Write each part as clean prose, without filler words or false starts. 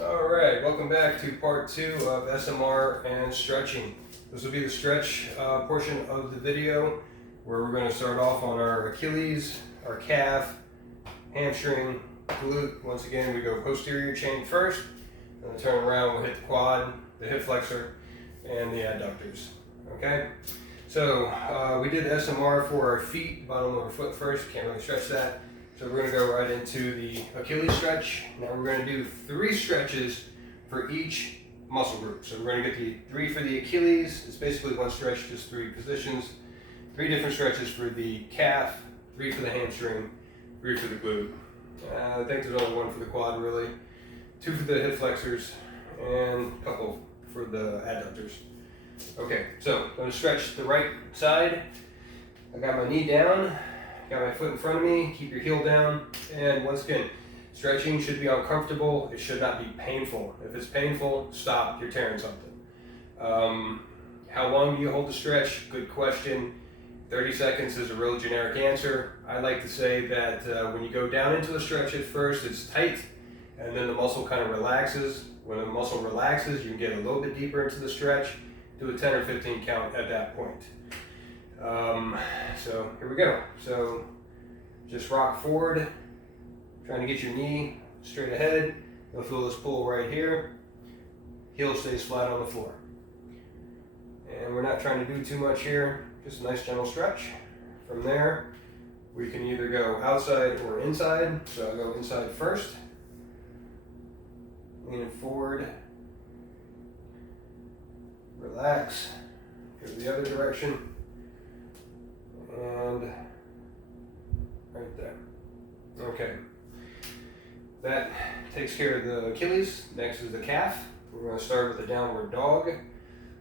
All right, welcome back to part 2 of SMR and stretching. This will be the stretch portion of the video where we're going to start off on our Achilles, our calf, hamstring, glute. Once again, we go posterior chain first, then turn around, we'll hit the quad, the hip flexor, and the adductors. Okay, so we did SMR for our feet, bottom of our foot first, can't really stretch that. So we're going to go right into the Achilles stretch. Now we're going to do 3 stretches for each muscle group. So we're going to get the 3 for the Achilles. It's basically one stretch, just 3 positions. 3 different stretches for the calf, 3 for the hamstring, 3 for the glute. I think there's only 1 for the quad really. 2 for the hip flexors, and a couple for the adductors. Okay, so I'm going to stretch the right side. I got my knee down. Got my foot in front of me, keep your heel down, and once again, stretching should be uncomfortable, it should not be painful. If it's painful, stop, you're tearing something. How long do you hold the stretch? Good question. 30 seconds is a real generic answer. I like to say that when you go down into a stretch at first, it's tight, and then the muscle kind of relaxes. When the muscle relaxes, you can get a little bit deeper into the stretch, do a 10 or 15 count at that point. So here we go. So just rock forward, trying to get your knee straight ahead. You'll feel this pull right here. Heel stays flat on the floor. And we're not trying to do too much here, just a nice gentle stretch. From there, we can either go outside or inside. So I'll go inside first. Leaning forward. Relax. Go the other direction. And right there. Okay. That takes care of the Achilles. Next is the calf. We're going to start with the downward dog.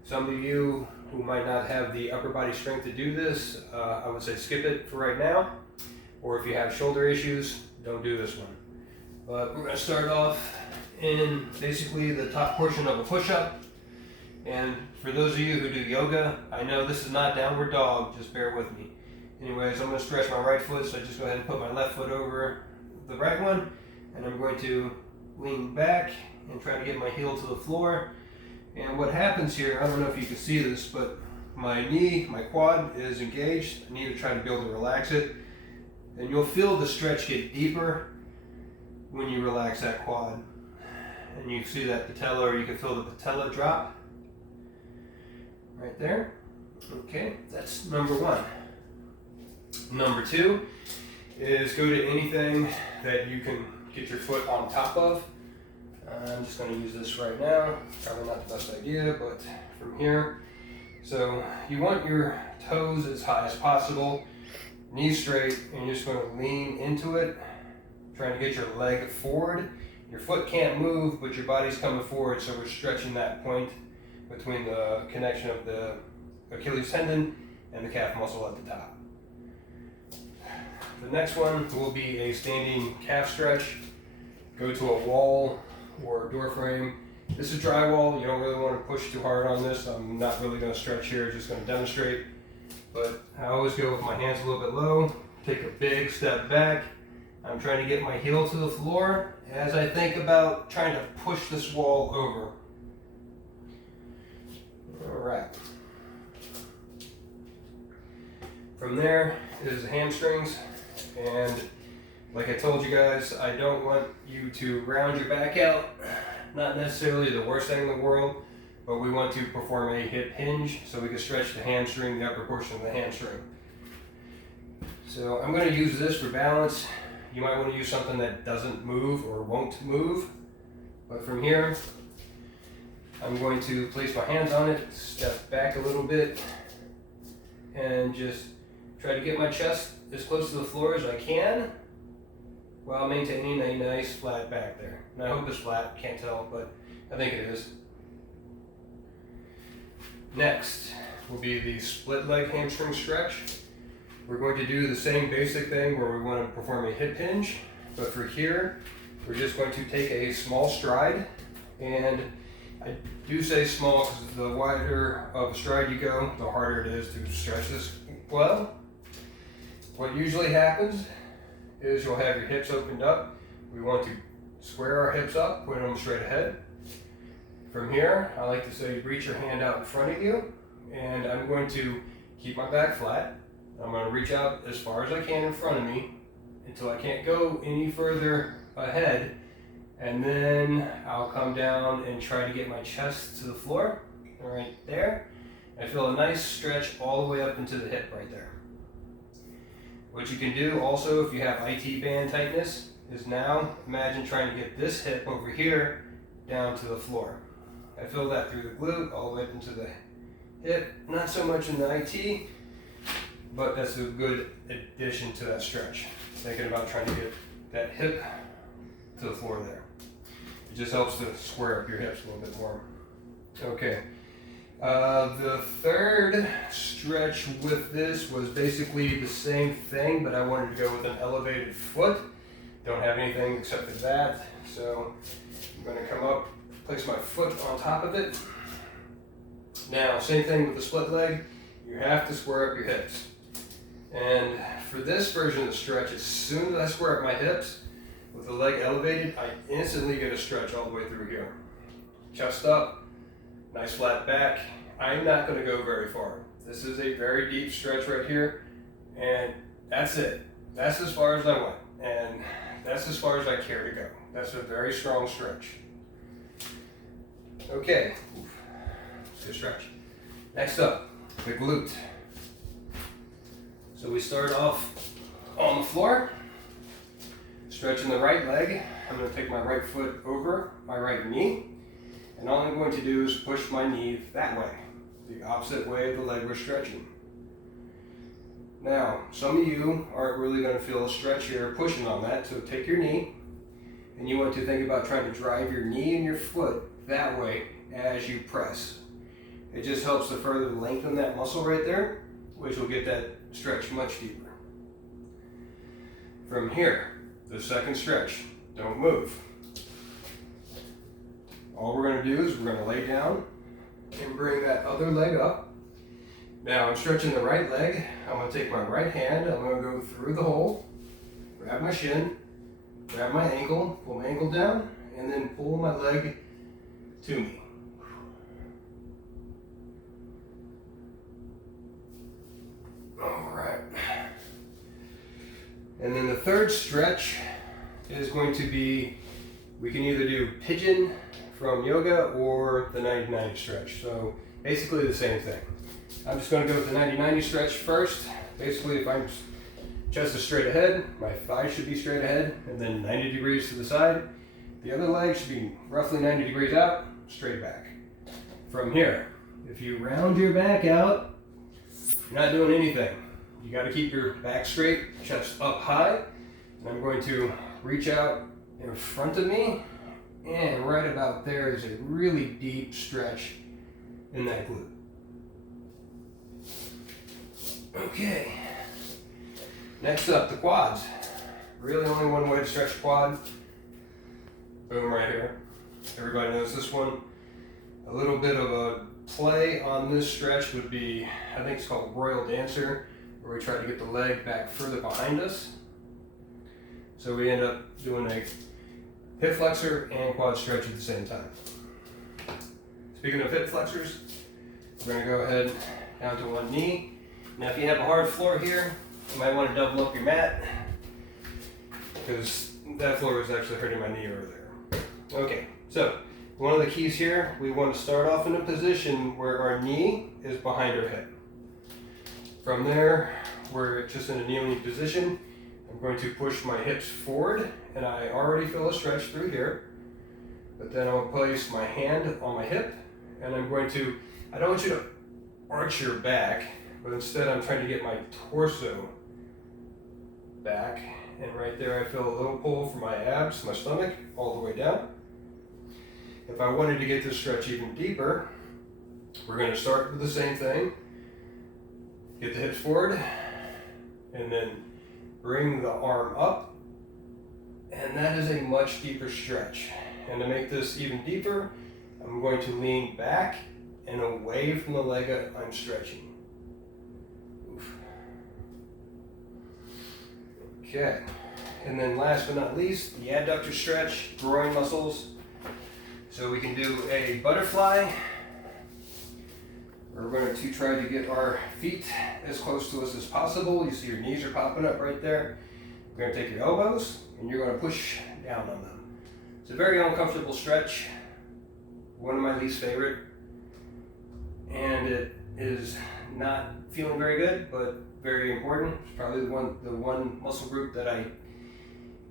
Some of you who might not have the upper body strength to do this, I would say skip it for right now. Or if you have shoulder issues, don't do this one. But we're going to start off in basically the top portion of a push-up. And for those of you who do yoga, I know this is not downward dog, just bear with me. Anyways, I'm going to stretch my right foot, so I just go ahead and put my left foot over the right one, and I'm going to lean back and try to get my heel to the floor. And what happens here, I don't know if you can see this, but my knee, my quad is engaged. I need to try to be able to relax it. And you'll feel the stretch get deeper when you relax that quad. And you see that patella, or you can feel the patella drop right there. Okay, that's number 1. Number 2 is go to anything that you can get your foot on top of. I'm just going to use this right now. Probably not the best idea, but from here. So you want your toes as high as possible, knees straight, and you're just going to lean into it, trying to get your leg forward. Your foot can't move, but your body's coming forward, so we're stretching that point between the connection of the Achilles tendon and the calf muscle at the top. The next one will be a standing calf stretch. Go to a wall or a door frame. This is drywall. You don't really want to push too hard on this. I'm not really going to stretch here, just going to demonstrate. But I always go with my hands a little bit low, take a big step back. I'm trying to get my heel to the floor as I think about trying to push this wall over. All right. From there is the hamstrings. And like I told you guys, I don't want you to round your back out. Not necessarily the worst thing in the world, but we want to perform a hip hinge so we can stretch the hamstring, the upper portion of the hamstring. So I'm going to use this for balance. You might want to use something that doesn't move or won't move. But from here, I'm going to place my hands on it, step back a little bit, and just try to get my chest as close to the floor as I can while maintaining a nice flat back there. And I hope it's flat, can't tell, but I think it is. Next will be the split leg hamstring stretch. We're going to do the same basic thing where we want to perform a hip hinge, but for here, we're just going to take a small stride. And I do say small because the wider of a stride you go, the harder it is to stretch this well. What usually happens is you'll have your hips opened up. We want to square our hips up, point them straight ahead. From here, I like to say reach your hand out in front of you, and I'm going to keep my back flat. I'm going to reach out as far as I can in front of me until I can't go any further ahead, and then I'll come down and try to get my chest to the floor, right there. I feel a nice stretch all the way up into the hip right there. What you can do also if you have IT band tightness is now imagine trying to get this hip over here down to the floor. I feel that through the glute all the way up into the hip, not so much in the IT, but that's a good addition to that stretch. Thinking about trying to get that hip to the floor there. It just helps to square up your hips a little bit more. Okay. The third stretch with this was basically the same thing, but I wanted to go with an elevated foot. Don't have anything except for that, so I'm going to come up, place my foot on top of it. Now, same thing with the split leg. You have to square up your hips. And for this version of the stretch, as soon as I square up my hips with the leg elevated, I instantly get a stretch all the way through here. Chest up, nice flat back. I'm not going to go very far. This is a very deep stretch right here, and that's it. That's as far as I went, and that's as far as I care to go. That's a very strong stretch. Okay, let's go stretch. Next up, the glute. So we start off on the floor, stretching the right leg. I'm going to take my right foot over my right knee, and all I'm going to do is push my knee that way, the opposite way of the leg we're stretching. Now, some of you aren't really going to feel a stretch here pushing on that, so take your knee, and you want to think about trying to drive your knee and your foot that way as you press. It just helps to further lengthen that muscle right there, which will get that stretch much deeper. From here, the second stretch, don't move. All we're going to do is we're going to lay down and bring that other leg up. Now I'm stretching the right leg. I'm going to take my right hand, I'm going to go through the hole, grab my shin, grab my ankle, pull my ankle down, and then pull my leg to me. And then the third stretch is going to be, we can either do pigeon from yoga or the 90-90 stretch. So basically the same thing. I'm just going to go with the 90-90 stretch first. Basically, if I'm chest is straight ahead, my thighs should be straight ahead, and then 90 degrees to the side. The other leg should be roughly 90 degrees out, straight back. From here, if you round your back out, you're not doing anything. You got to keep your back straight, chest up high, and I'm going to reach out in front of me, and right about there is a really deep stretch in that glute. Okay, next up, the quads. Really only one way to stretch the quad. Boom, right here. Everybody knows this one. A little bit of a play on this stretch would be, I think it's called Royal Dancer, where we try to get the leg back further behind us. So we end up doing a hip flexor and quad stretch at the same time. Speaking of hip flexors, we're going to go ahead down to one knee. Now if you have a hard floor here, you might want to double up your mat, because that floor was actually hurting my knee earlier. Okay, so one of the keys here, we want to start off in a position where our knee is behind our hip. From there, we're just in a kneeling position. I'm going to push my hips forward, and I already feel a stretch through here. But then I'll place my hand on my hip, and I'm going to, I don't want you to arch your back, but instead I'm trying to get my torso back. And right there I feel a little pull from my abs, my stomach, all the way down. If I wanted to get this stretch even deeper, we're going to start with the same thing. Get the hips forward, and then bring the arm up, and that is a much deeper stretch. And to make this even deeper, I'm going to lean back and away from the leg I'm stretching. Oof. Okay, And then last but not least, the adductor stretch, groin muscles. So we can do a butterfly. We're going to try to get our feet as close to us as possible. You see your knees are popping up right there. You're going to take your elbows and you're going to push down on them. It's a very uncomfortable stretch, one of my least favorite, and it is not feeling very good, but very important. It's probably the one muscle group that I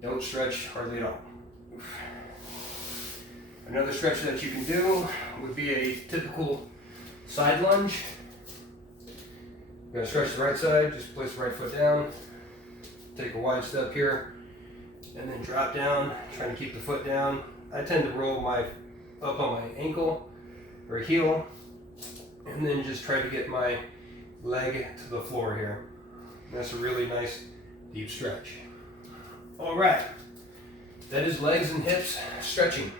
don't stretch hardly at all. Another stretch that you can do would be a typical side lunge. You're going to stretch the right side, just place the right foot down, take a wide step here, and then drop down, trying to keep the foot down. I tend to roll up on my ankle or heel, and then just try to get my leg to the floor here. That's a really nice deep stretch. All right, that is legs and hips stretching.